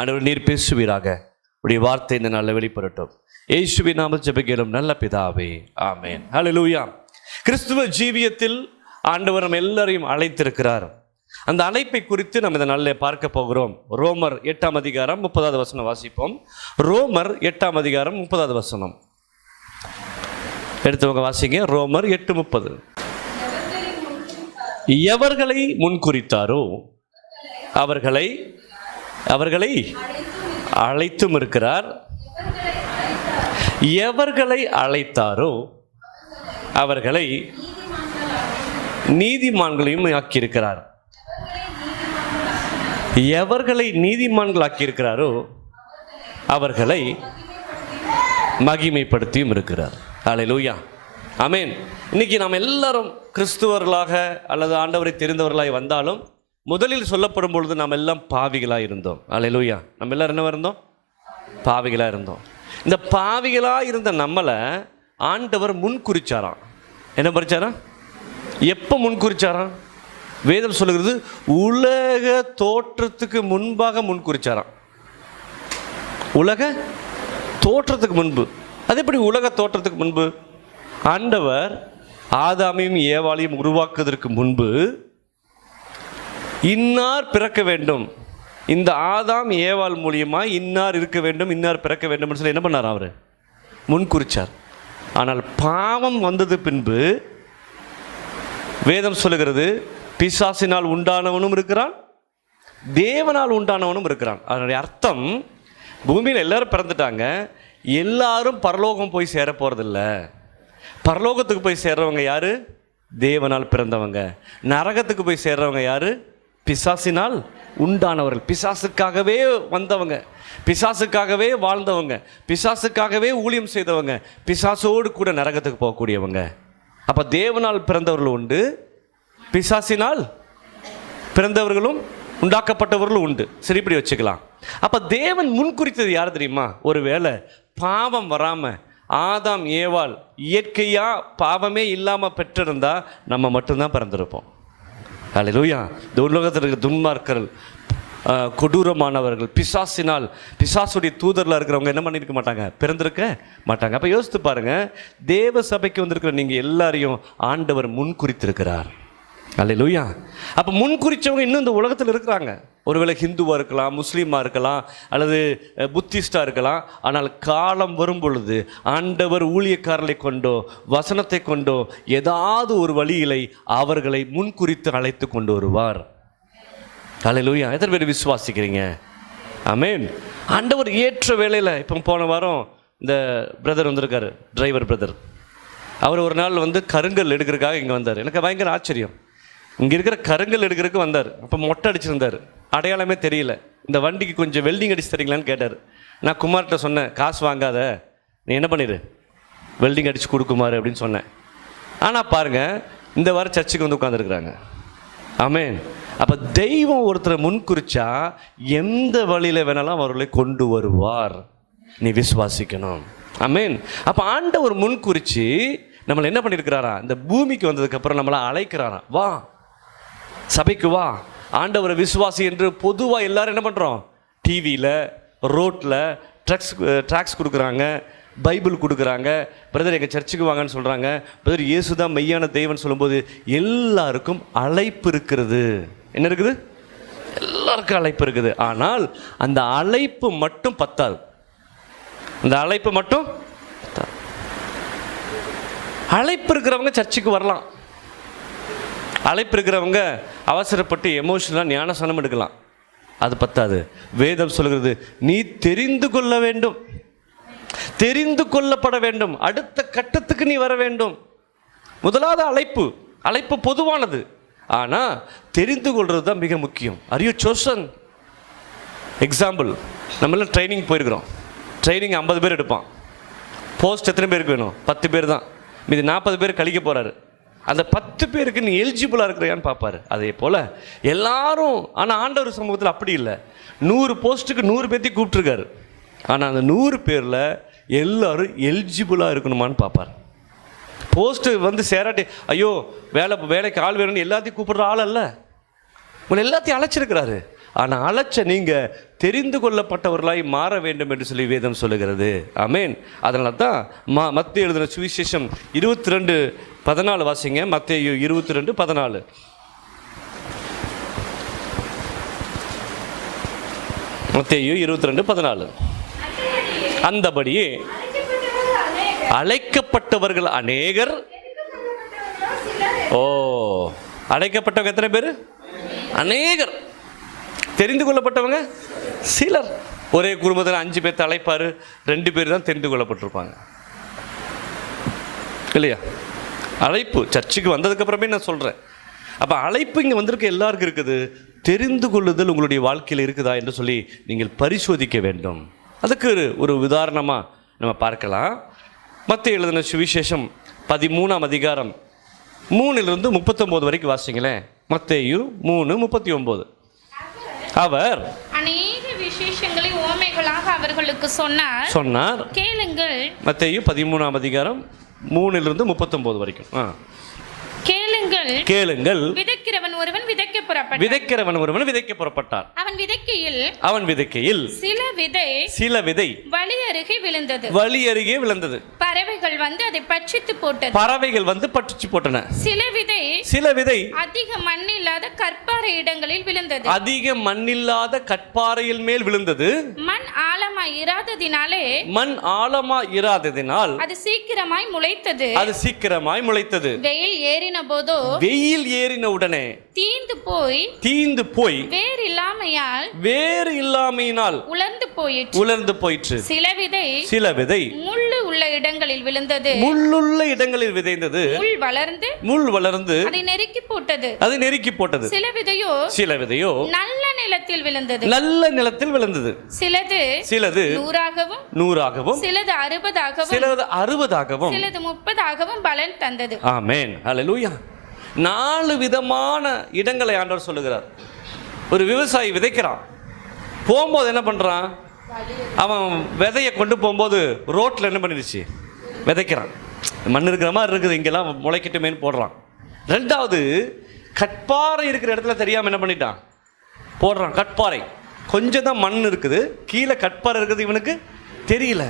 ஆண்டவர் நீர் பேசுவீராக. உடைய வார்த்தை இந்த நாளில் வெளிப்படட்டும். இயேசுவின் நாமத்தில் ஜெபிக்கிறோம் நல்ல பிதாவே, ஆமென். ஹல்லேலூயா. கிறிஸ்துவ ஜீவியத்தில் ஆண்டவர் நம்ம எல்லாரையும் அழைத்திருக்கிறார். அந்த அழைப்பை குறித்து நம்ம இந்த நாளில் பார்க்க போகிறோம். ரோமர் 8:30 வாசிப்போம். ரோமர் 8:30 எடுத்தவங்க வாசிங்க. ரோமர் 8:30. எவர்களை முன்குறித்தாரோ அவர்களை அழைத்தும் இருக்கிறார். எவர்களை அழைத்தாரோ அவர்களை நீதிமான்களையும் ஆக்கியிருக்கிறார். எவர்களை நீதிமான்கள் ஆக்கியிருக்கிறாரோ அவர்களை மகிமைப்படுத்தியும் இருக்கிறார். அல்லேலூயா, ஆமென். இன்னைக்கு நாம் எல்லாரும் கிறிஸ்துவர்களாக அல்லது ஆண்டவரை தெரிந்தவர்களாய் வந்தாலும் முதலில் சொல்லப்படும் பொழுது நாம் எல்லாம் பாவிகளாக இருந்தோம். அல்லேலூயா. நம்ம எல்லாரும் என்னவா இருந்தோம்? பாவிகளாக இருந்தோம். இந்த பாவிகளாக இருந்த நம்மளை ஆண்டவர் முன்குறிச்சாராம். என்ன பறிச்சாராம்? எப்போ முன்குறிச்சாராம்? வேதம் சொல்லுகிறது உலக தோற்றத்துக்கு முன்பாக முன்குறிச்சாராம். உலக தோற்றத்துக்கு முன்பு. அது எப்படி உலக தோற்றத்துக்கு முன்பு? ஆண்டவர் ஆதாமையும் ஏவாளையும் உருவாக்குவதற்கு முன்பு இன்னார் பிறக்க வேண்டும், இந்த ஆதாம் ஏவாள் மூலியமா இன்னார் இருக்க வேண்டும், இன்னார் பிறக்க வேண்டும் சொல்லி என்ன பண்ணார்? அவர் முன்குறிச்சார். ஆனால் பாவம் வந்தது பின்பு வேதம் சொல்லுகிறது பிசாசினால் உண்டானவனும் இருக்கிறான், தேவனால் உண்டானவனும் இருக்கிறான். அதனுடைய அர்த்தம், பூமியில் எல்லாரும் பிறந்துட்டாங்க, எல்லாரும் பரலோகம் போய் சேர போறதில்ல. பரலோகத்துக்கு போய் சேர்றவங்க யாரு? தேவனால் பிறந்தவங்க. நரகத்துக்கு போய் சேர்றவங்க யாரு? பிசாசினால் உண்டானவர்கள். பிசாசுக்காகவே வந்தவங்க, பிசாசுக்காகவே வாழ்ந்தவங்க, பிசாசுக்காகவே ஊழியம் செய்தவங்க, பிசாசோடு கூட நரகத்துக்கு போகக்கூடியவங்க. அப்ப தேவனால் பிறந்தவர்கள் உண்டு, பிசாசினால் பிறந்தவர்களும் உண்டாக்கப்பட்டவர்களும் உண்டு. சரி, இப்படி வச்சுக்கலாம். அப்ப தேவன் முன்குறித்தது யார் தெரியுமா? ஒருவேளை பாவம் வராம ஆதாம் ஏவாள் இயற்கையா பாவமே இல்லாம பெற்றிருந்தா நம்ம மட்டும்தான் பிறந்திருப்போம். அல்லேலூயா. இந்த உலகத்தில் இருக்கிற துன்மார்க்கர்கள், கொடூரமானவர்கள், பிசாசுடைய தூதரில் இருக்கிறவங்க என்ன பண்ணியிருக்க மாட்டாங்க? பிறந்திருக்க மாட்டாங்க. அப்போ யோசித்து பாருங்க, தேவ சபைக்கு வந்திருக்கிற நீங்கள் எல்லாரையும் ஆண்டவர் முன்குறித்திருக்கிறார். அல்லேலூயா. அப்போ முன்குறிச்சவங்க இன்னும் இந்த உலகத்தில் இருக்கிறாங்க. ஒருவேளை ஹிந்துவாக இருக்கலாம், முஸ்லீமாக இருக்கலாம், அல்லது புத்திஸ்டாக இருக்கலாம். ஆனால் காலம் வரும் பொழுது ஆண்டவர் ஊழியக்காரர்களை கொண்டோ வசனத்தை கொண்டோ ஏதாவது ஒரு வழியிலை அவர்களை முன்குறித்து அழைத்து கொண்டு வருவார். அல்லேலூயா. எத்தனை பேர் விசுவாசிக்கிறீங்க? ஆமென். ஆண்டவர் ஏற்ற வேளையில், இப்போ போன வாரம் இந்த பிரதர் வந்திருக்காரு, டிரைவர் பிரதர். அவர் ஒரு நாள் கருங்கல் எடுக்கிறதுக்காக இங்கே வந்தார். எனக்கு பயங்கர ஆச்சரியம். இங்கே இருக்கிற கருங்கல் எடுக்கிறதுக்கு வந்தார். அப்போ மொட்டை அடிச்சிருந்தார், அடையாளமே தெரியல. இந்த வண்டிக்கு கொஞ்சம் வெல்டிங் அடிச்சு தரீங்களான்னு கேட்டார். நான் குமார்கிட்ட சொன்னேன், காசு வாங்காத, நீ என்ன பண்ணிடு, வெல்டிங் அடித்து கொடுக்குமாறு அப்படின்னு சொன்னேன். ஆனால் பாருங்கள், இந்த வாரம் சர்ச்சுக்கு உட்காந்துருக்குறாங்க. ஆமென். அப்போ தெய்வம் ஒருத்தரை முன்குறிச்சா எந்த வழியில் வேணாலும் அவர்களை கொண்டு வருவார். நீ விசுவாசிக்கணும். ஆமென். அப்போ ஆண்டவர் முன்குறிச்சு நம்மளை என்ன பண்ணியிருக்கிறாரா? இந்த பூமிக்கு வந்ததுக்கப்புறம் நம்மளை அழைக்கிறாரா, வா சபைக்கு வா, ஆண்டவரை விசுவாசி என்று பொதுவாக எல்லாரும் என்ன பண்ணுறோம்? டிவியில், ரோட்டில் ட்ராக்ஸ் கொடுக்குறாங்க, பைபிள் கொடுக்குறாங்க, பிரதர் எங்கள் சர்ச்சுக்கு வாங்கன்னு சொல்கிறாங்க, பிரதர் இயேசு தான் மெய்யான தெய்வம்னு சொல்லும்போது எல்லாருக்கும் அழைப்பு இருக்கிறது. என்ன இருக்குது? எல்லாருக்கும் அழைப்பு இருக்குது. ஆனால் அந்த அழைப்பு மட்டும் பத்தாது. அந்த அழைப்பு மட்டும் பத்தாது. அழைப்பு இருக்கிறவங்க சர்ச்சுக்கு வரலாம். அழைப்பு இருக்கிறவங்க அவசரப்பட்டு எமோஷனலாக ஞானஸ்நானம் எடுக்கலாம். அது பத்தாது. வேதம் சொல்கிறது, நீ தெரிந்து கொள்ள வேண்டும், தெரிந்து கொள்ளப்பட வேண்டும், அடுத்த கட்டத்துக்கு நீ வர வேண்டும். முதலாவது அழைப்பு பொதுவானது. ஆனால் தெரிந்து கொள்வது தான் மிக முக்கியம். Are you chosen? எக்ஸாம்பிள், நம்மளாம் ட்ரைனிங் போயிருக்கிறோம். ட்ரைனிங் 50 பேர் எடுப்பான். போஸ்ட் எத்தனை பேருக்கு வேணும்? 10 பேர் தான். மீது 40 பேர் கழிக்க போகிறாரு. அந்த 10 பேருக்கு நீ எலிஜிபிளாக இருக்கிறியான்னு பார்ப்பாரு. அதே போல் எல்லாரும், ஆனால் ஆண்டவர் சமூகத்தில் அப்படி இல்லை. 100 போஸ்ட்டுக்கு 100 பேர்த்தையும் கூப்பிட்டுருக்காரு. ஆனால் அந்த 100 பேரில் எல்லாரும் எலிஜிபிளாக இருக்கணுமான்னு பார்ப்பார். போஸ்ட்டு சேராட்டி, ஐயோ வேலைக்கு ஆள் வேணும்னு எல்லாத்தையும் கூப்பிடுற ஆள் அல்ல, உங்களை எல்லாத்தையும் அழைச்சிருக்கிறாரு. ஆனால் அழைச்ச நீங்கள் தெரிந்து கொள்ளப்பட்டவர்களாய் மாற வேண்டும் என்று சொல்லி வேதம் சொல்லுகிறது. ஆமேன். அதனால தான் மத்தேயு எழுதின சுவிசேஷம் 22:14 வாசிங்க. மத்தேயு 22:14. மத்தேயு 22:14. அந்தபடியே அழைக்கப்பட்டவர்கள் அநேகர். ஓ, அழைக்கப்பட்டவங்க எத்தனை பேர்? அநேகர். தெரிந்து கொள்ளப்பட்டவங்க சிலர். ஒரே குடும்பத்தில் 5 பேர்த்த அழைப்பார், 2 பேர் தான் தெரிந்து கொள்ளப்பட்டிருப்பாங்க இல்லையா? அழைப்பு சர்ச்சுக்கு வந்ததுக்கு அப்புறமே நான் சொல்கிறேன். அப்போ அழைப்பு இங்கே வந்திருக்க எல்லாருக்கும் இருக்குது. தெரிந்து கொள்ளுதல் உங்களுடைய வாழ்க்கையில் இருக்குதா என்று சொல்லி நீங்கள் பரிசோதிக்க வேண்டும். அதுக்கு ஒரு உதாரணமாக நம்ம பார்க்கலாம். மத்தேயு எழுதின சுவிசேஷம் 13ஆம் அதிகாரம் 3-39 வரைக்கும் வாசிங்களேன். மத்தேயு 3:39. அவர் அநேக விசேஷங்களை உவமைகளாக அவர்களுக்கு சொன்னார். கேளுங்கள். மத்தேயு 13ஆம் அதிகாரம் 3-39 வரைக்கும். கேளுங்கள். விதைக்கிறவன் ஒருவன் விதைக்க புறப்பட்டார். அவன் விதைக்கையில் சில விதை வழி அருகே விழுந்தது. பறவைகள் வந்து அதை பட்சித்து போட்டன. சில விதை அதிக மண்ணில்லாத கற்பாறையில் மேல் விழுந்தது. மண் ஆழமாய் இராததினால் அது சீக்கிரமாய் முளைத்தது. வெயில் ஏறின உடனே தீந்து போய் வேறு இல்லாமையினால் உலர்ந்து போயிற்று. சில விதை முள்ளு உள்ள இடங்களில் விதைந்தது. முள் வளர்ந்து அதை நெருக்கி போட்டது. சில விதையோ நல்ல நிலத்தில் விழுந்தது. சிலது 100ஆகவும் சிலது 60ஆகவும் சிலது 30ஆகவும் பலன் தந்தது. ஆமென். ஹல்லேலூயா. 4 விதமான இடங்களை ஆண்டவர் சொல்லுகிறார். ஒரு விவசாயி விதைக்கிறான். போகும்போது என்ன பண்ணுறான்? அவன் விதையை கொண்டு போகும்போது ரோட்டில் என்ன பண்ணிடுச்சு? விதைக்கிறான். மண் இருக்கிற மாதிரி இருக்குது, இங்கெல்லாம் முளைக்கட்டுமேன்னு போடுறான். 2வது, கற்பாறை இருக்கிற இடத்துல தெரியாமல் என்ன பண்ணிட்டான்? போடுறான். கற்பாறை கொஞ்சம் தான் மண் இருக்குது, கீழே கற்பாறை இருக்குது, இவனுக்கு தெரியல.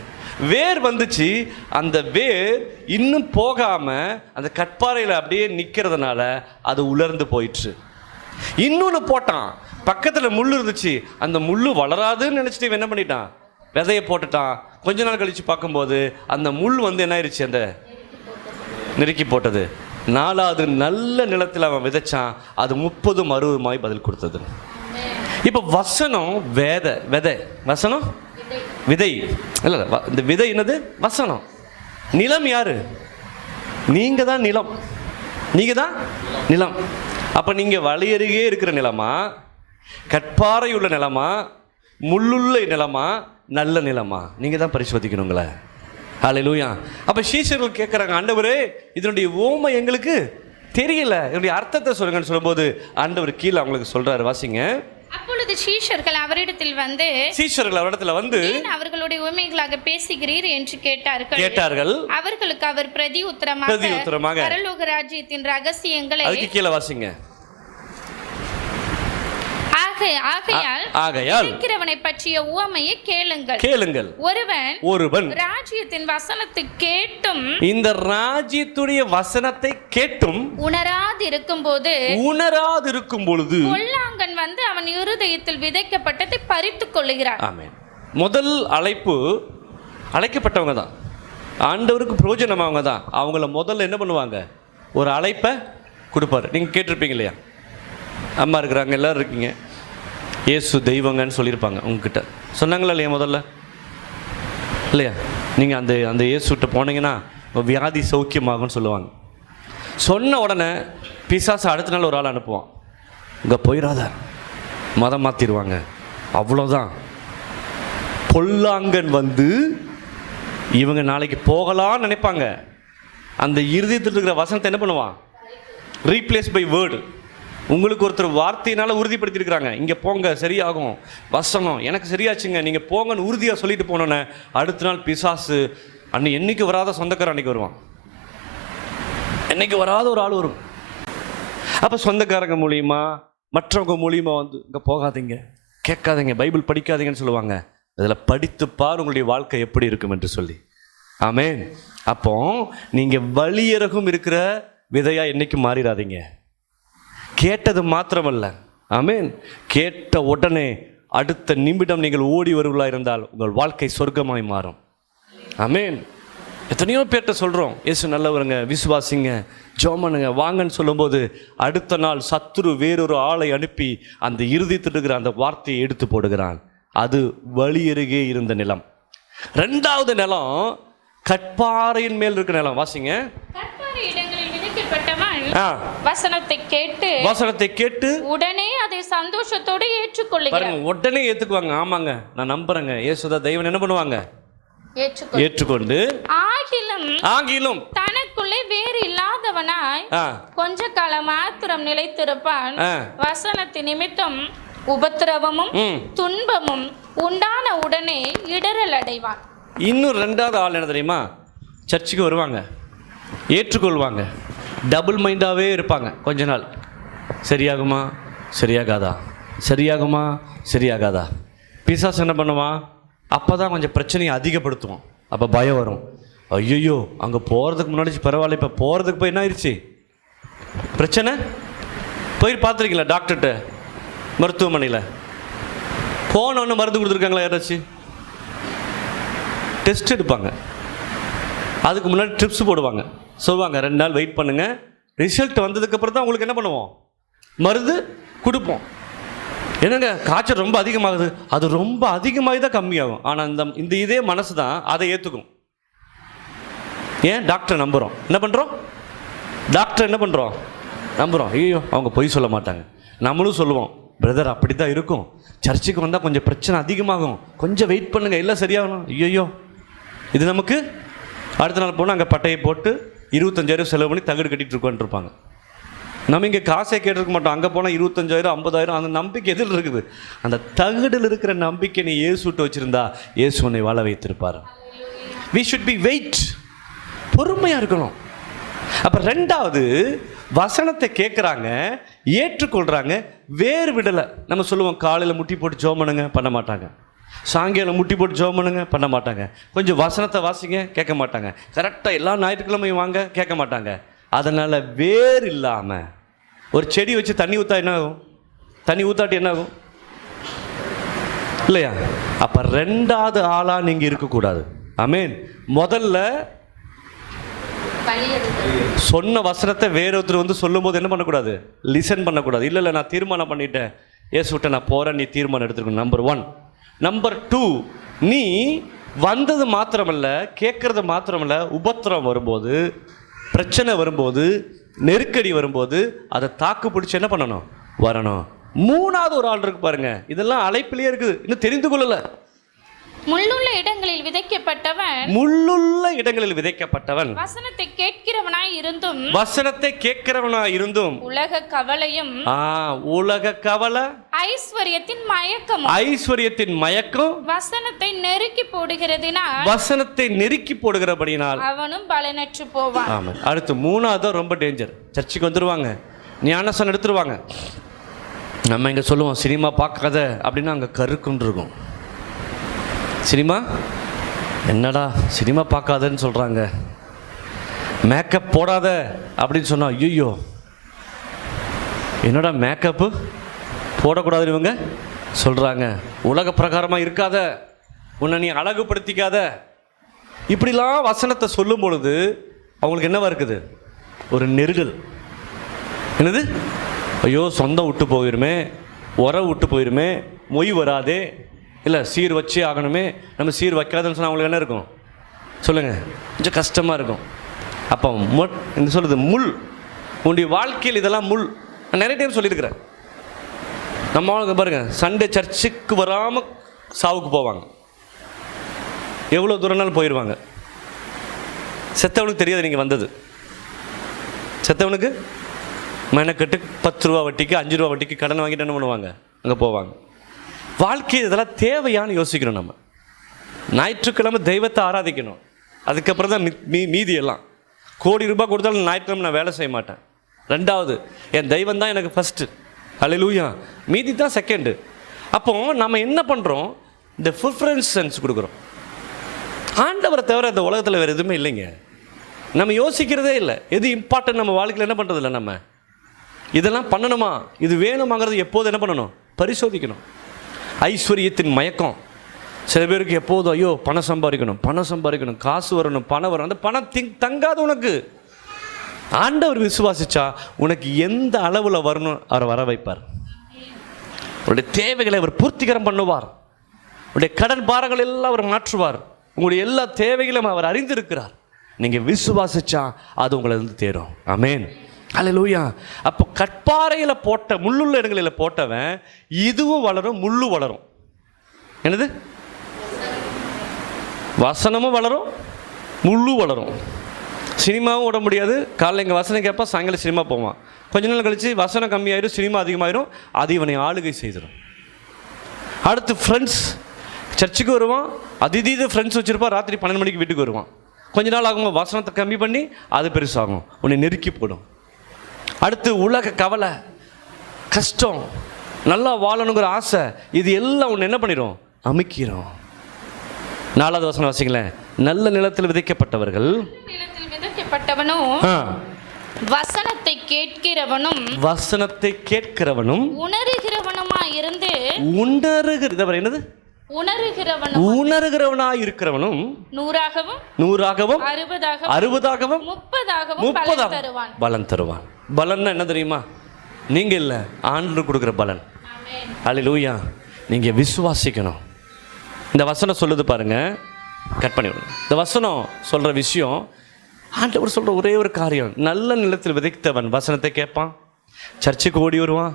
வேர் வந்துச்சு. அந்த வேர் இன்னும் போகாம அந்த கற்பாறையில் அப்படியே நிற்கிறதுனால அது உலர்ந்து போயிடுச்சு. இன்னொன்று போட்டான், பக்கத்தில் முள் இருந்துச்சு, அந்த முள் வளராதுன்னு நினச்சிட்டு என்ன பண்ணிட்டான்? விதையை போட்டுட்டான். கொஞ்ச நாள் கழித்து பார்க்கும்போது அந்த முள் வந்து என்ன ஆயிடுச்சு? அந்த நெருக்கி போட்டது. 4வது நல்ல நிலத்தில் அவன் விதைச்சான். அது 30-60 பதில் கொடுத்தது. இப்போ வசனம் விதை, வசனம் விதை இல்லை. இந்த விதை என்னது? வசனம். நிலம் யாரு? நீங்க தான் நிலம். அப்ப நீங்க வழியருகே இருக்கிற நிலமா, கற்பாறை உள்ள நிலமா, முள்ளுள்ள நிலமா, நல்ல நிலமா? நீங்க தான் பரிசோதிக்கணுங்களே. ஹல்லேலூயா. அப்ப சீஷர்கள் கேட்குறாங்க, ஆண்டவரே இதனுடைய ஓமை எங்களுக்கு தெரியல, இதனுடைய அர்த்தத்தை சொல்லுங்கன்னு சொல்லும்போது ஆண்டவர் கீழே அவங்களுக்கு சொல்றாரு. வாசிங்க. அப்பொழுது சீஷர்கள் அவரிடத்தில் வந்து அவர்களுடைய உவமைகளாக பேசுகிறீர் என்று கேட்டார்கள். அவர்களுக்கு அவர் பிரதி உத்தரமாக பரலோக ராஜ்யத்தின் ரகசியங்களை. அதுக்கு கீழே வாசிங்க. ஆகையால் விதைக்கிறவனை பற்றிய உவமையை கேளுங்கள். ஒருவன் ராஜ்யத்தின் வசனத்தை கேட்டும், இந்த ராஜ்யத்துடைய வசனத்தை கேட்டும் உணராது இருக்கும் பொழுது பொல்லாங்கன் வந்து அவன் இருதயத்தில் விதைக்கப்பட்டதை பறித்துக் கொள்ளுகிறான். ஆமென். முதல் அழைக்கப்பட்டவங்க தான், ஆண்டவருக்கு பிரயோஜனமானவங்க தான். அவங்கள முதல்ல என்ன பண்ணுவாங்க? ஒரு அழைப்பை கொடுப்பாரு. நீங்கள் கேட்டிருப்பீங்க இல்லையா? அம்மா இருக்கிறாங்க, எல்லோரும் இருக்கீங்க, இயேசு தெய்வங்கன்னு சொல்லியிருப்பாங்க. உங்ககிட்ட சொன்னாங்களா இல்லையா? முதல்ல இல்லையா? நீங்கள் அந்த இயேசுகிட்ட போனீங்கன்னா வியாதி சௌக்கியமாகும்னு சொல்லுவாங்க. சொன்ன உடனே பிசாசு அடுத்த நாள் ஒரு ஆள் அனுப்புவான். இங்கே போயிடாத, மதம் மாற்றிடுவாங்க. அவ்வளோதான். பொல்லாங்கன் வந்து இவங்க நாளைக்கு போகலான்னு நினைப்பாங்க. அந்த இருதயத்தில் இருக்கிற வசனத்தை என்ன பண்ணுவான்? Replace by word. உங்களுக்கு ஒருத்தர் வார்த்தையினால உறுதிப்படுத்தியிருக்கிறாங்க, இங்கே போங்க சரியாகும், வசனம் எனக்கு சரியாச்சுங்க, நீங்கள் போங்கன்னு உறுதியாக சொல்லிட்டு போனோன்னே அடுத்த நாள் பிசாசு என்னைக்கு வராத சொந்தக்காரன் அன்றைக்கி வருவான். என்னைக்கு வராத ஒரு ஆள் வரும். அப்போ சொந்தக்காரங்க மூலியமா மற்றவங்க மூலியமாக வந்து இங்கே போகாதீங்க, கேட்காதீங்க, பைபிள் படிக்காதீங்கன்னு சொல்லுவாங்க. அதில் படித்து பார் உங்களுடைய வாழ்க்கை எப்படி இருக்கும் என்று சொல்லி. ஆமென். அப்போ நீங்கள் வழியரகும் இருக்கிற விதையா என்னைக்கும் மாறிடாதீங்க. கேட்டது மாத்திரமல்ல, ஆமென், கேட்ட உடனே அடுத்த நிமிடம் நீங்கள் ஓடி வருவர்களாக இருந்தால் உங்கள் வாழ்க்கை சொர்க்கமாய் மாறும். ஆமென். எத்தனையோ பேர்கிட்ட சொல்கிறோம், இயேசு நல்லவருங்க, விசுவாசிங்க, ஜோமனுங்க, வாங்கன்னு சொல்லும்போது அடுத்த நாள் சத்துரு வேறொரு ஆளை அனுப்பி அந்த இருதயத்தில் இருக்கிற அந்த வார்த்தையை எடுத்து போடுகிறான். அது வழியருகே இருந்த நிலம். 2வது நிலம் கற்பாறையின் மேல் இருக்கிற நிலம். வாசிங்க. கற்பாறை இடங்களில் விதைக்கப்பட்டவன் வசனத்தை கேட்டு உடனே அதை சந்தோஷத்தோடு ஏற்றுக்கொள்ளுகிறான். உடனே ஏத்துக்குவாங்க. ஆமாங்க, நான் நம்புறேங்க, இயேசுதான் தெய்வம். என்ன பண்ணுவாங்க? ஏற்றுக்கொண்டு ஆகிலும் தனக்குள்ளே வேறு இல்லாதவனாய் கொஞ்ச காலம் மாத்திரம் நிலைத்திருப்பான். வசனத்தின் நிமித்தம் உபத்திரவமும் துன்பமும் உண்டான உடனே இடரல் அடைவான். இன்னும் 2வது ஆள் என்ன தெரியுமா? சர்ச்சுக்கு வருவாங்க, ஏற்றுக்கொள்வாங்க, டபுள் மைண்டாகவே இருப்பாங்க. கொஞ்ச நாள் சரியாகுமா சரியாகாதா, சரியாகுமா சரியாகாதா. பிசாசு என்ன பண்ணுவான்? அப்போ தான் கொஞ்சம் பிரச்சனையை அதிகப்படுத்துவோம். அப்போ பயம் வரும். ஐயோ, அங்கே போகிறதுக்கு முன்னாடி பரவாயில்ல, இப்போ போகிறதுக்கு போய் என்ன ஆயிடுச்சு பிரச்சனை. போய் பார்த்துருக்கீங்களா டாக்டர்கிட்ட? மருத்துவமனையில் போனோன்னு மருந்து கொடுத்துருக்காங்களா? யாராச்சும் டெஸ்ட் எடுப்பாங்க, அதுக்கு முன்னாடி ட்ரிப்ஸ் போடுவாங்க, சொல்லுவாங்க 2 நாள் வெயிட் பண்ணுங்கள், ரிசல்ட் வந்ததுக்கப்புறம் தான் உங்களுக்கு என்ன பண்ணுவோம், மருந்து கொடுப்போம். என்னங்க காய்ச்சல் ரொம்ப அதிகமாகுது, அது ரொம்ப அதிகமாகி தான் கம்மியாகும். ஆனால் இந்த இதே மனசு தான் அதை ஏற்றுக்கும். ஏன்? டாக்டர் நம்புகிறோம். என்ன பண்ணுறோம்? டாக்டர் என்ன பண்ணுறோம்? நம்புகிறோம். ஐயோ, அவங்க பொய் சொல்ல மாட்டாங்க. நம்மளும் சொல்லுவோம், பிரதர் அப்படி தான் இருக்கும், சர்ச்சுக்கு வந்தால் கொஞ்சம் பிரச்சனை அதிகமாகும், கொஞ்சம் வெயிட் பண்ணுங்கள், எல்லாம் சரியாகணும். ஐயோ, இது நமக்கு அடுத்த நாள் போனால் அங்கே பட்டையை போட்டு 25,000 செலவு பண்ணி தகடு கட்டிகிட்டு இருக்கோன்ட்ருப்பாங்க. நம்ம இங்கே காசே கேட்டிருக்க மாட்டோம். அங்கே போனால் 25,000 50,000. அந்த நம்பிக்கை எதில் இருக்குது? அந்த தகடில் இருக்கிற நம்பிக்கை நீ இயேசு விட்டு வச்சுருந்தா இயேசு உன்னை வாழ வைத்திருப்பார். we should be wait, பொறுமையாக இருக்கணும். அப்போ 2வது வசனத்தை கேட்குறாங்க, ஏற்றுக்கொள்கிறாங்க, வேறு விடலை. நம்ம சொல்லுவோம், காலையில் முட்டி போட்டு ஜெபம் பண்ணுங்க, பண்ண மாட்டாங்க. சாயங்காலம் முட்டி போட்டு ஜெபம் பண்ணுங்க, பண்ண மாட்டாங்க. கொஞ்சம் வசனத்தை வாசிங்க, கேட்க மாட்டாங்க. கரெக்டாக எல்லா ஞாயிற்றுக்கிழமையும் வாங்க, கேட்க மாட்டாங்க. அதனால் வேறு இல்லாமல் ஒரு செடி வச்சு தண்ணி ஊற்றா என்ன ஆகும்? தண்ணி ஊற்றாட்டி என்ன ஆகும்? இல்லையா? அப்போ 2வது ஆளாக நீங்கள் இருக்கக்கூடாது. ஆமென். முதல்ல சொன்ன வசனத்தை வேறொருத்தர் வந்து சொல்லும் போது என்ன பண்ணக்கூடாது? லிசன் பண்ணக்கூடாது. இல்லை நான் தீர்மானம் பண்ணிட்டேன், ஏசு விட்ட நான் போகிறேன், நீ தீர்மானம் எடுத்துக்கணும். நம்பர் 1. நம்பர் 2, நீ வந்தது மாத்திரமல்ல, கேட்கறது மாத்திரமல்ல, உபத்திரம் வரும்போது, பிரச்சனை வரும்போது, நெருக்கடி வரும்போது அதை தாக்கு பிடிச்சி என்ன பண்ணணும்? வரணும். 3வது ஒரு ஆள் இருக்கு பாருங்க. இதெல்லாம் அழைப்பிலேயே இருக்குது, இன்னும் தெரிந்து கொள்ளலை. முள்ளுள்ள இடங்களில் விதைக்கப்பட்டவன் வசனத்தை கேட்கிறவனாய் இருந்தும் உலக கவலை, ஐஸ்வரியத்தின் மயக்கம் வசனத்தை நெருக்கி போடுகிறபடினால் அவனும் பலனற்று போவான். ஆமா. அடுத்து 3வது ரொம்ப டேஞ்சர். சர்ச்சுக்கு வந்துருவாங்க, ஞானஸ்நானம் எடுத்துருவாங்க. நம்ம இங்க சொல்லுவோம், சினிமா பார்க்காத அப்படின்னா அங்கே கருக்குன்னு இருக்கும். சினிமா என்னடா சினிமா பார்க்காதன்னு சொல்கிறாங்க, மேக்கப் போடாத அப்படின்னு சொன்னால் ஐயோ என்னடா மேக்கப்பு போடக்கூடாதுன்னு இவங்க சொல்கிறாங்க. உலக பிரகாரமாக இருக்காத, உன்னை நீ அழகுபடுத்திக்காத, இப்படிலாம் வசனத்தை சொல்லும் பொழுது அவங்களுக்கு என்னவா இருக்குது? ஒரு நெருடல். என்னது? ஐயோ சொந்தம் விட்டு போயிருமே, உறவு விட்டு போயிருமே, மொய் வராதே, இல்லை சீர் வச்சே ஆகணுமே, நம்ம சீர் வைக்காதுன்னு சொன்னால் அவங்களுக்கு என்ன இருக்கும் சொல்லுங்கள்? கொஞ்சம் கஷ்டமாக இருக்கும். அப்போ என்ன சொல்கிறது? முள். உன்னுடைய வாழ்க்கையில் இதெல்லாம் முள். நான் நிறைய டைம் சொல்லியிருக்கிறேன். நம்ம ஆளுங்க பாருங்கள், சண்டே சர்ச்சுக்கு வராமல் சாவுக்கு போவாங்க. எவ்வளோ தூரம்னாலும் போயிடுவாங்க. செத்தவனுக்கு தெரியாது நீங்கள் வந்தது. செத்தவனுக்கு மெனக்கட்டு 10 ரூபா வட்டிக்கு 5 ரூபா வட்டிக்கு கடன் வாங்கிட்டு என்ன பண்ணுவாங்க? அங்கே போவாங்க. வாழ்க்கை இதெல்லாம் தேவையான்னு யோசிக்கணும். நம்ம ஞாயிற்றுக்கிழமை தெய்வத்தை ஆராதிக்கணும், அதுக்கப்புறம் தான் மீதி எல்லாம். கோடி ரூபாய் கொடுத்தாலும் ஞாயிற்றுக்கிழமை நான் வேலை செய்ய மாட்டேன். 2வது என் தெய்வம் தான் எனக்கு ஃபஸ்ட்டு. அல்லேலூயா. மீதி தான் செகண்டு. அப்போ நம்ம என்ன பண்ணுறோம்? இந்த ப்ரிஃபரன்ஸ் கொடுக்குறோம். ஆண்டவரை தவிர இந்த உலகத்தில் வேறு எதுவுமே இல்லைங்க. நம்ம யோசிக்கிறதே இல்லை. எது இம்பார்ட்டன்ட் நம்ம வாழ்க்கையில் என்ன பண்ணுறதில்ல. நம்ம இதெல்லாம் பண்ணணுமா, இது வேணுமாங்கிறது எப்போது என்ன பண்ணணும்? பரிசோதிக்கணும். ஐஸ்வர்யத்தின் மயக்கம் சில பேருக்கு எப்போதும், ஐயோ பணம் சம்பாதிக்கணும், காசு வரணும், பணம் வரணும். அந்த பணம் தங்காது உனக்கு. ஆண்டவர் விசுவாசிச்சா உனக்கு எந்த அளவில் வரணும் அவரை வர வைப்பார். உங்களுடைய தேவைகளை அவர் பூர்த்திகரம் பண்ணுவார். உங்களுடைய கடன் பாரங்கள் எல்லாம் அவர் மாற்றுவார். உங்களுடைய எல்லா தேவைகளும் அவர் அறிந்திருக்கிறார். நீங்கள் விசுவாசிச்சா அது உங்களை வந்து தேரும். ஆமென். அல்லேலூயா. அப்போ கற்பாறையில் போட்ட முள்ளுள்ள இடங்களில் போட்டவன் இதுவும் வளரும், முள்ளு வளரும். என்னது? வசனமும் வளரும், முள்ளு வளரும். சினிமாவும் விட முடியாது. காலையில் எங்கள் வசனம் கேட்பா, சாயங்காலம் சினிமா போவான். கொஞ்ச நாள் கழித்து வசனம் கம்மியாயிரும், சினிமா அதிகமாயிரும். அது இவனை ஆளுகை செய்திடும். அடுத்து ஃப்ரெண்ட்ஸ், சர்ச்சுக்கு வருவான், அதீத ஃப்ரெண்ட்ஸ் வச்சுருப்பான். ராத்திரி 12 மணிக்கு வீட்டுக்கு வருவான். கொஞ்ச நாள் ஆகும், வசனத்தை கம்மி பண்ணி அது பெருசாகும், உன்னை நெருக்கி போடும். அடுத்து உலக கவலை, கஷ்டம், நல்லா வாழணுங்கிற ஆசை, இது எல்லாம் உன்னை என்ன பண்ணிடும்? அமுக்கிறோம். 4வது வசனம் வாசிங்களேன். நல்ல நிலத்தில் விதைக்கப்பட்டவர்கள், வசனத்தை கேட்கிறவனும் உணர்கிறவனாய் இருக்கிறவனும் 100ஆகவும் 60ஆகவும் 30ஆகவும் பலன் தருவான். பலன்னா என்ன தெரியுமா? நீங்க இல்ல, ஆண்டவர் கொடுக்கிற பலன். அல்லேலூயா. நீங்க விசுவாசிக்கணும். இந்த வசனம் சொல்லுது பாருங்க, கட் பண்ணி விடுங்க. இந்த வசனம் சொல்ற விஷயம், ஆண்டவர் சொல்ற ஒரே ஒரு காரியம். நல்ல நிலத்தில் விதைத்தவன் வசனத்தை கேட்பான், சர்ச்சுக்கு ஓடி வருவான்,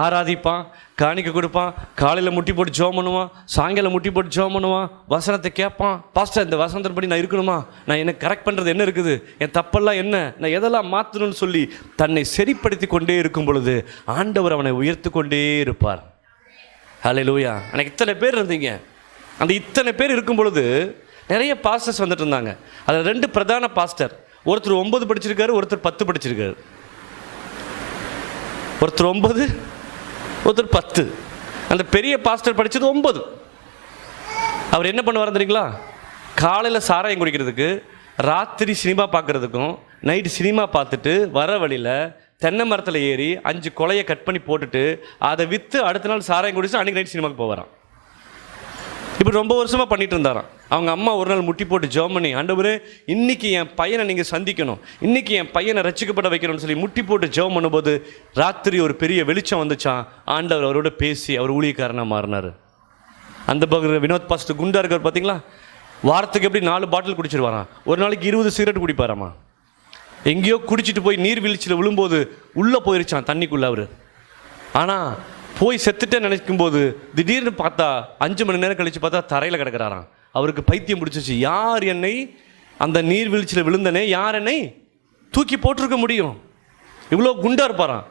ஆராதிப்பான், காணிக்க கொடுப்பான், காலையில் முட்டி போட்டு ஜெபம் பண்ணுவான், சாயங்காலம் முட்டி போட்டு ஜெபம் பண்ணுவான், வசனத்தை கேட்பான். பாஸ்டர், இந்த வசனத்தின்படி நான் இருக்கணுமா? நான் என்ன கரெக்ட் பண்ணுறது என்ன இருக்குது? என் தப்பெல்லாம் என்ன? நான் எதெல்லாம் மாற்றணும்னு சொல்லி தன்னை சரிப்படுத்தி கொண்டே இருக்கும் பொழுது ஆண்டவர் அவனை உயர்த்து கொண்டே இருப்பார். ஹல்லேலூயா. எனக்கு இத்தனை பேர் இருந்தீங்க. அந்த இத்தனை பேர் இருக்கும் பொழுது நிறைய பாஸ்டர்ஸ் வந்துட்டு இருந்தாங்க. அதில் 2 பிரதான பாஸ்டர், ஒருத்தர் 9 படிச்சிருக்காரு, ஒருத்தர் 10 படிச்சிருக்காரு. ஒருத்தர் 9, ஒருத்தர் 10. அந்த பெரிய பாஸ்டர் படித்தது 9. அவர் என்ன பண்ணுவார் தெரியுங்களா? காலையில் சாராயம் குடிக்கிறதுக்கு, ராத்திரி சினிமா பார்க்குறதுக்கும், நைட்டு சினிமா பார்த்துட்டு வர வழியில் தென்னை மரத்தில் ஏறி 5 கொலையை கட் பண்ணி போட்டுட்டு அதை விற்று அடுத்த நாள் சாராயம் குடிச்சு அன்றைக்கி நைட் சினிமாவுக்கு போவாராம். இப்படி ரொம்ப வருஷமாக பண்ணிட்டு இருந்தாராம். அவங்க அம்மா ஒரு நாள் முட்டி போட்டு ஜெபம் பண்ணி, ஆண்டவரே இன்னைக்கு என் பையனை நீங்கள் சந்திக்கணும், இன்னைக்கு என் பையனை ரட்சிக்கப்பட வைக்கணும்னு சொல்லி முட்டி போட்டு ஜெபம் பண்ணும்போது ராத்திரி ஒரு பெரிய வெளிச்சம் வந்துச்சான். ஆண்டவர் அவரோட பேசி அவர் ஊழியக்காரனாக மாறினார். அந்த பக்கம் வினோத் பாஸ்டர் குண்டா இருக்கார் பார்த்தீங்களா? வாரத்துக்கு எப்படி 4 பாட்டில் குடிச்சிருவாராம். ஒரு நாளைக்கு 20 சிகரெட் குடிப்பாராமா. எங்கேயோ குடிச்சிட்டு போய் நீர்வீழ்ச்சியில் விழும்போது உள்ளே போயிருச்சான் தண்ணிக்குள்ளே அவர். ஆனால் போய் செத்துட்டே நினைக்கும்போது திடீர்னு பார்த்தா 5 மணி நேரம் கழித்து பார்த்தா தரையில் கிடக்கிறாராம். அவருக்கு பைத்தியம் பிடிச்சிச்சு. யார் என்னை அந்த நீர்வீழ்ச்சியில் விழுந்தனே, யார் என்னை தூக்கி போட்டிருக்க முடியும்? இவ்வளோ குண்டா இருப்பாராம்.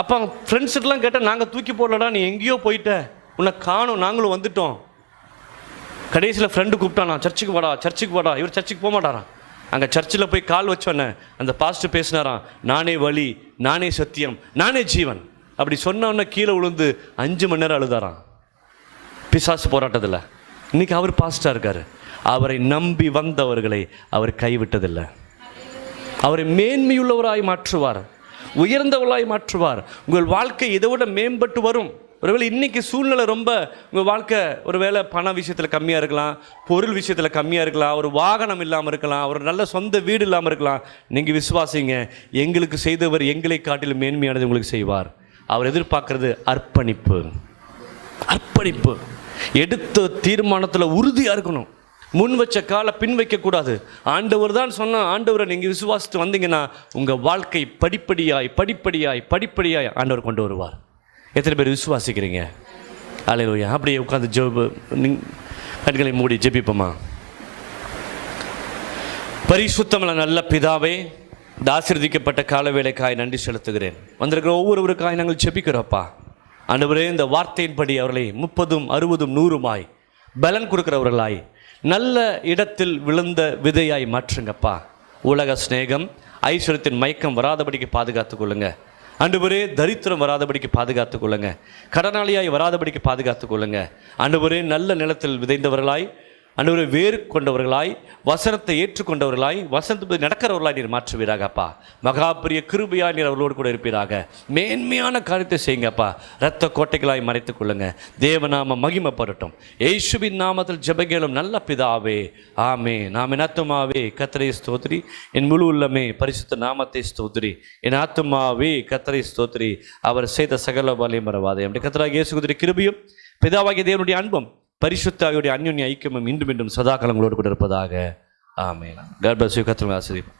அப்போ ஃப்ரெண்ட்ஸுக்கெல்லாம் கேட்டால், நாங்கள் தூக்கி போடலடா, நீ எங்கேயோ போயிட்ட, உன்னை காணும், நாங்களும் வந்துட்டோம். கடைசியில் ஃப்ரெண்டு கூப்பிட்டானா, சர்ச்சுக்கு வாடா. இவர் சர்ச்சுக்கு போக மாட்டாராம். அங்கே சர்ச்சில் போய் கால் வச்சோன்னே அந்த பாஸ்டர் பேசினாராம், நானே வழி, நானே சத்தியம், நானே ஜீவன். அப்படி சொன்னோன்னே கீழே விழுந்து 5 மணி நேரம் அழுதாராம் பிசாசு போராட்டத்தில். இன்னைக்கு அவர் பாஸ்டா இருக்காரு. அவரை நம்பி வந்தவர்களை அவர் கைவிட்டதில்லை. அவரை மேன்மையுள்ளவராய் மாற்றுவார், உயர்ந்தவர்களாய் மாற்றுவார். உங்கள் வாழ்க்கை இதை விட மேம்பட்டு வரும். ஒருவேளை இன்னைக்கு சூழ்நிலை ரொம்ப, உங்கள் வாழ்க்கை ஒருவேளை பண விஷயத்தில் கம்மியாக இருக்கலாம், பொருள் விஷயத்தில் கம்மியாக இருக்கலாம், ஒரு வாகனம் இல்லாமல் இருக்கலாம், ஒரு நல்ல சொந்த வீடு இல்லாமல் இருக்கலாம். நீங்கள் விசுவாசிங்க, எங்களுக்கு செய்தவர் எங்களை காட்டிலும் மேன்மையானது உங்களுக்கு செய்வார். அவர் எதிர்பார்க்கறது அர்ப்பணிப்பு. எடுத்த தீர்மானத்தில் உறுதியாக இருக்கணும். முன் வச்ச காலை பின் வைக்கக்கூடாது. ஆண்டவர் தான் சொன்னால், ஆண்டவரை நீங்கள் விசுவாசித்து வந்தீங்கன்னா உங்கள் வாழ்க்கை படிப்படியாய் ஆண்டவர் கொண்டு வருவார். எத்தனை பேர் விசுவாசிக்கிறீங்க? அல்லேலூயா. அப்படியே உட்காந்து கண்களை மூடி ஜெபிப்போமா? பரிசுத்தமுள்ள நல்ல பிதாவே, இந்த ஆசீர்வதிக்கப்பட்ட காலவேளைக்காய் நன்றி செலுத்துகிறேன். வந்திருக்கிற ஒவ்வொருவருக்காய் நாங்கள் ஜெபிக்கிறோப்பா. ஆண்டவரே, இந்த வார்த்தையின்படி அவர்களை 30, 60, 100 பலன் கொடுக்கிறவர்களாய் நல்ல இடத்தில் விழுந்த விதையாய் மாற்றுங்கப்பா. உலக சிநேகம், ஐஸ்வர்யத்தின் மயக்கம் வராதபடிக்கு பாதுகாத்துக் கொள்ளுங்க. ஆண்டவரே தரித்திரம் வராதபடிக்கு பாதுகாத்துக் கொள்ளுங்க. கடனாளியாய் வராதபடிக்கு பாதுகாத்துக் கொள்ளுங்க. ஆண்டவரே நல்ல நிலத்தில் விதைந்தவர்களாய், ஆண்டவரே வேறு கொண்டவர்களாய், வசனத்தை ஏற்றுக்கொண்டவர்களாய், வசனத்தை நடக்கிறவர்களாய் நீர் மாற்றுவீராக அப்பா. மகா பெரிய கிருபையாய் நீர் அவர்களோடு கூட இருப்பீராக. மேன்மையான காரியத்தை செய்யுங்கப்பா. இரத்த கோட்டைகளாய் மறைத்துக் கொள்ளுங்க. தேவநாம மகிமைப்படட்டும். இயேசுவின் நாமத்தில் ஜெபங்களும் நல்ல பிதாவே, ஆமென். நாம் என் ஆத்துமாவே கர்த்தரை ஸ்தோத்திரி, என் முழு உள்ளமே பரிசுத்த நாமத்தை ஸ்தோத்திரி. என் ஆத்துமாவே கர்த்தரை ஸ்தோத்திரி, அவர் செய்த சகல வலியும் மறவாதே. அப்படி கர்த்தராகிய இயேசு கிறிஸ்துவின் கிருபையும் பிதாவாகிய தேவனுடைய அன்பும் பரிசுத்த ஆவியுடைய அன்யோன்ய ஐக்கியமும் இன்றும் சதா காலங்களோடு கூட இருப்பதாக. ஆமென். God bless you. கர்த்தர் உங்களை ஆசீர்வதிப்பார்.